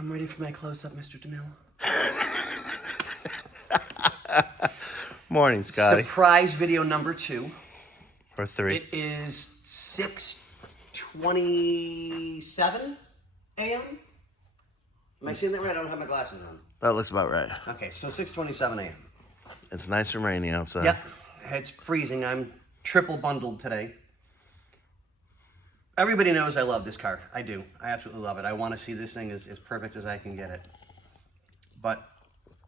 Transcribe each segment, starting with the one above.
I'm ready for my close-up, Mr. DeMille. Morning, Scottie. Surprise video number 2. Or 3. It is 6:27 a.m. Am I seeing that right? I don't have my glasses on. That looks about right. Okay, so 6:27 a.m. It's nice and rainy outside. Yep, it's freezing. I'm triple bundled today. Everybody knows I love this car. I do. I absolutely love it. I want to see this thing as perfect as I can get it. But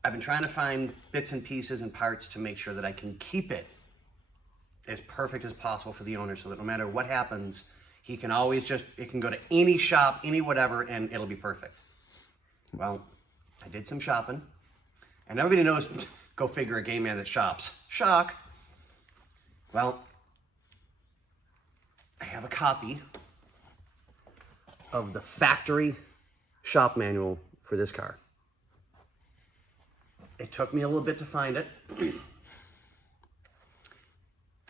I've been trying to find bits and pieces and parts to make sure that I can keep it as perfect as possible for the owner, so that no matter what happens, he can always it can go to any shop, any whatever, and it'll be perfect. Well, I did some shopping, and everybody knows, go figure, a gay man that shops. Shock. Well, I have a copy of the factory shop manual for this car. It took me a little bit to find it.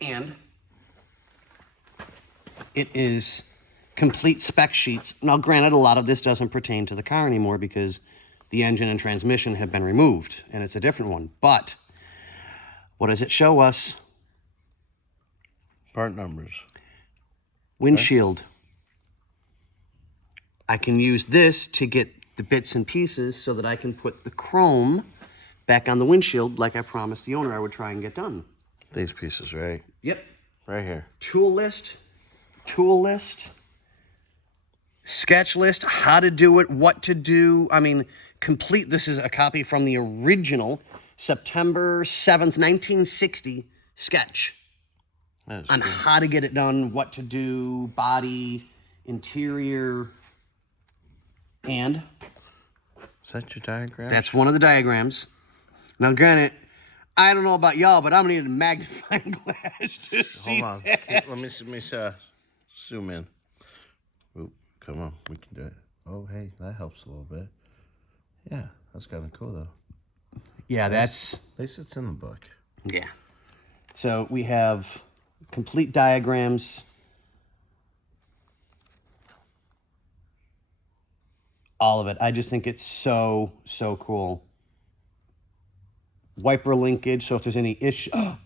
And it is complete spec sheets. Now, granted, a lot of this doesn't pertain to the car anymore because the engine and transmission have been removed, and it's a different one. But what does it show us? Part numbers. Windshield. I can use this to get the bits and pieces so that I can put the chrome back on the windshield like I promised the owner I would try and get done. These pieces, right? Yep. Right here. Tool list, sketch list, how to do it, what to do. I mean, complete. This is a copy from the original September 7th, 1960 sketch on cool. How to get it done, what to do, body, interior, and... Is that your diagram? That's one of the diagrams. Now, granted, I don't know about y'all, but I'm gonna need a magnifying glass to see. Hold on. That. Let me zoom in. Oop, come on, we can do it. Oh, hey, that helps a little bit. Yeah, that's kind of cool, though. Yeah, At least it's in the book. Yeah. So we have complete diagrams. All of it. I just think it's so cool. Wiper linkage, so if there's any issue, I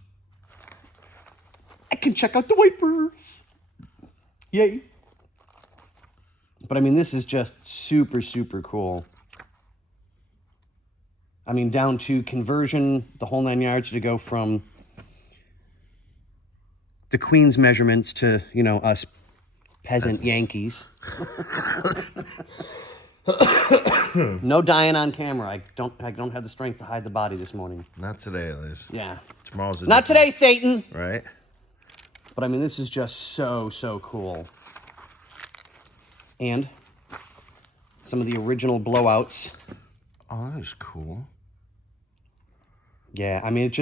can check out the wipers. Yay. But I mean, this is just super cool. I mean, down to conversion, the whole 9 yards, to go from the Queen's measurements to, you know, us peasant Yankees. No dying on camera. I don't have the strength to hide the body this morning. Not today, at least. Yeah. Tomorrow's a Not today, Satan. Right? But I mean, this is just so cool. And some of the original blowouts. Oh, that is cool. Yeah, I mean, it's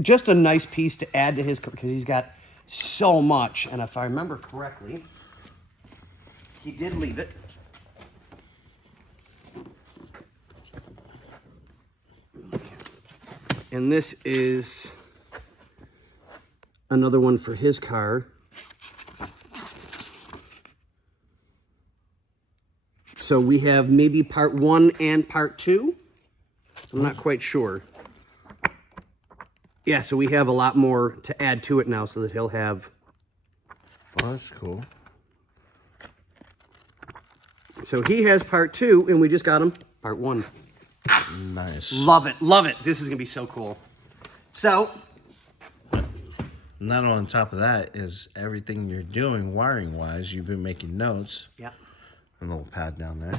just a nice piece to add to his, because he's got so much. And if I remember correctly, he did leave it. And this is another one for his car. So we have maybe part 1 and part 2. I'm not quite sure. Yeah, so we have a lot more to add to it now so that he'll have... Oh, that's cool. So he has part 2, and we just got him part 1. Nice. Love it. This is going to be so cool. So... Not on top of that is everything you're doing wiring-wise. You've been making notes. Yep. A little pad down there.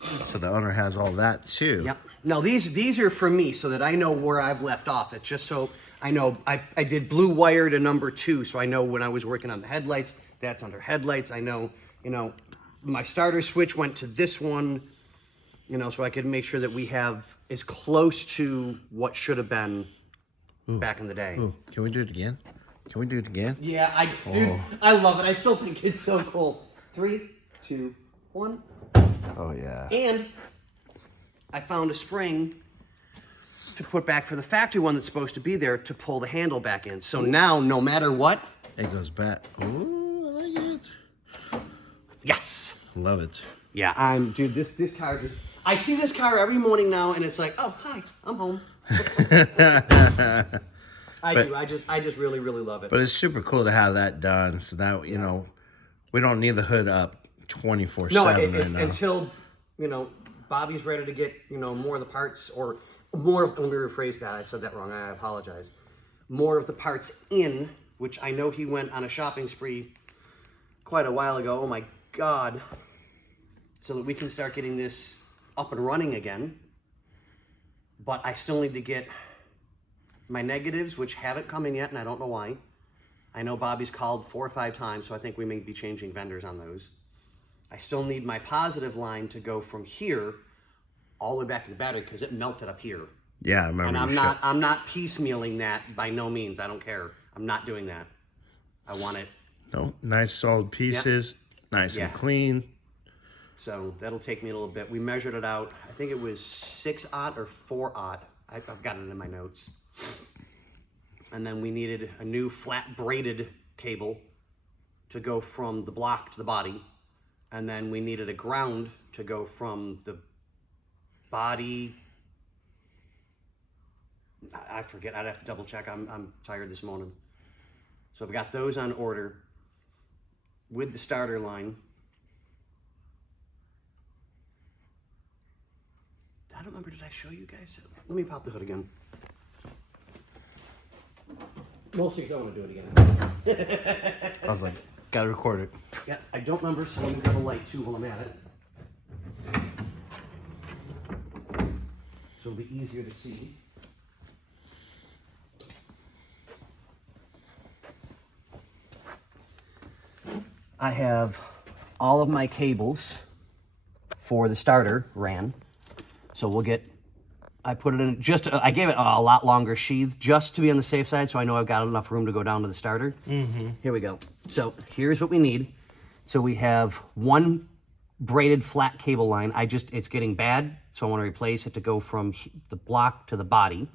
So the owner has all that, too. Yep. Now, these are for me so that I know where I've left off. It's just so I know I did blue wire to number 2, so I know when I was working on the headlights, that's under headlights. I know, you know, my starter switch went to this one, you know, so I could make sure that we have as close to what should have been back in the day. Ooh. Can we do it again? Can we do it again? Yeah, dude, I love it. I still think it's so cool. 3, 2, 1. Oh, yeah. And I found a spring to put back for the factory one that's supposed to be there to pull the handle back in. So now, no matter what... It goes back. Ooh, I like it. Yes. Love it. Yeah, dude, this car just, I see this car every morning now, and it's like, oh, hi, I'm home. I just really, really love it. But it's super cool to have that done, so that, you know, we don't need the hood up 24/7 right now. Until, you know, Bobby's ready to get, you know, more of the parts, or more of, let me rephrase that, I said that wrong, I apologize. More of the parts in, which I know he went on a shopping spree quite a while ago, oh my God, so that we can start getting this up and running again. But I still need to get my negatives, which haven't come in yet, and I don't know why. I know Bobby's called 4 or 5 times, so I think we may be changing vendors on those. I still need my positive line to go from here all the way back to the battery, because it melted up here. Yeah, I remember. And I'm not piecemealing that by no means. I don't care. I'm not doing that. I want it. No, nice solid pieces, nice and clean. So that'll take me a little bit. We measured it out. I think it was 6/0 or 4/0. I've got it in my notes. And then we needed a new flat braided cable to go from the block to the body. And then we needed a ground to go from the body. I forget. I'd have to double check. I'm tired this morning. So I've got those on order with the starter line. I don't remember, did I show you guys? Let me pop the hood again. Mostly because I want to do it again. I was like, gotta record it. Yeah, I don't remember, so let me grab a light too while I'm at it. So it'll be easier to see. I have all of my cables for the starter ran. So we'll get, I put it in I gave it a lot longer sheath just to be on the safe side, so I know I've got enough room to go down to the starter. Here we go. So here's what we need. So we have one braided flat cable line. It's getting bad, so I want to replace it to go from the block to the body.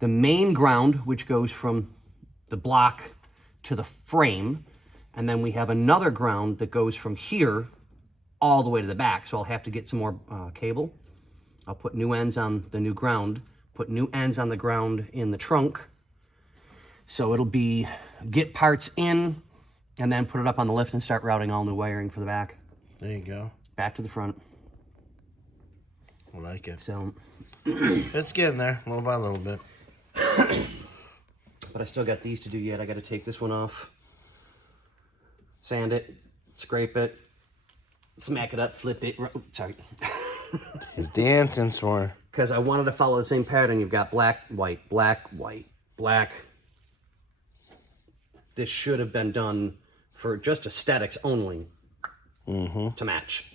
The main ground, which goes from the block to the frame, and then we have another ground that goes from here all the way to the back, so I'll have to get some more cable. I'll put new ends on the new ground, put new ends on the ground in the trunk. So it'll be get parts in and then put it up on the lift and start routing all new wiring for the back. There you go. Back to the front. I like it. So it's getting there, little by little bit. But I still got these to do yet. I got to take this one off, sand it, scrape it, smack it up, flip it. Sorry. He's dancing, Sore. Because I wanted to follow the same pattern. You've got black, white, black, white, black. This should have been done for just aesthetics only to match.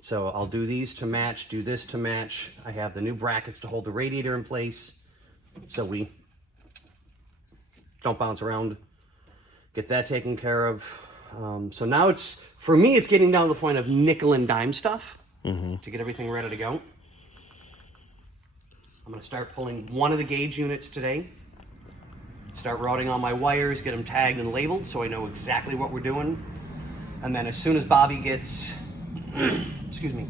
So I'll do these to match, do this to match. I have the new brackets to hold the radiator in place so we don't bounce around. Get that taken care of. So now for me, it's getting down to the point of nickel and dime stuff. To get everything ready to go. I'm going to start pulling one of the gauge units today. Start routing all my wires, get them tagged and labeled so I know exactly what we're doing. And then as soon as Bobby gets, excuse me,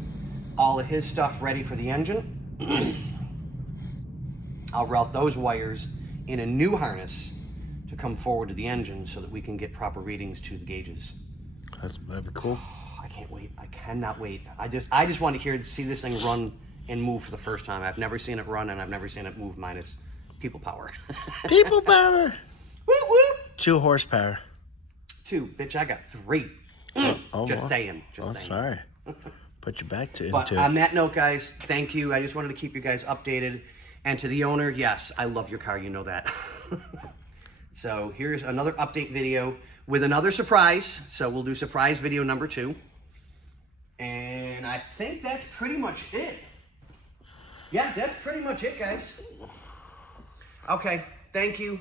all of his stuff ready for the engine, I'll route those wires in a new harness to come forward to the engine so that we can get proper readings to the gauges. That'd be cool. I can't wait. I cannot wait. I just want to see this thing run and move for the first time. I've never seen it run, and I've never seen it move minus people power. People power. Whoop, whoop. 2 horsepower. 2, bitch. I got 3. Just saying. Just saying. Sorry. Put you back to But into. on that note, guys, thank you. I just wanted to keep you guys updated. And to the owner, yes, I love your car. You know that. So here's another update video with another surprise. So we'll do surprise video number 2. And I think that's pretty much it. Yeah, that's pretty much it, guys. Okay, thank you.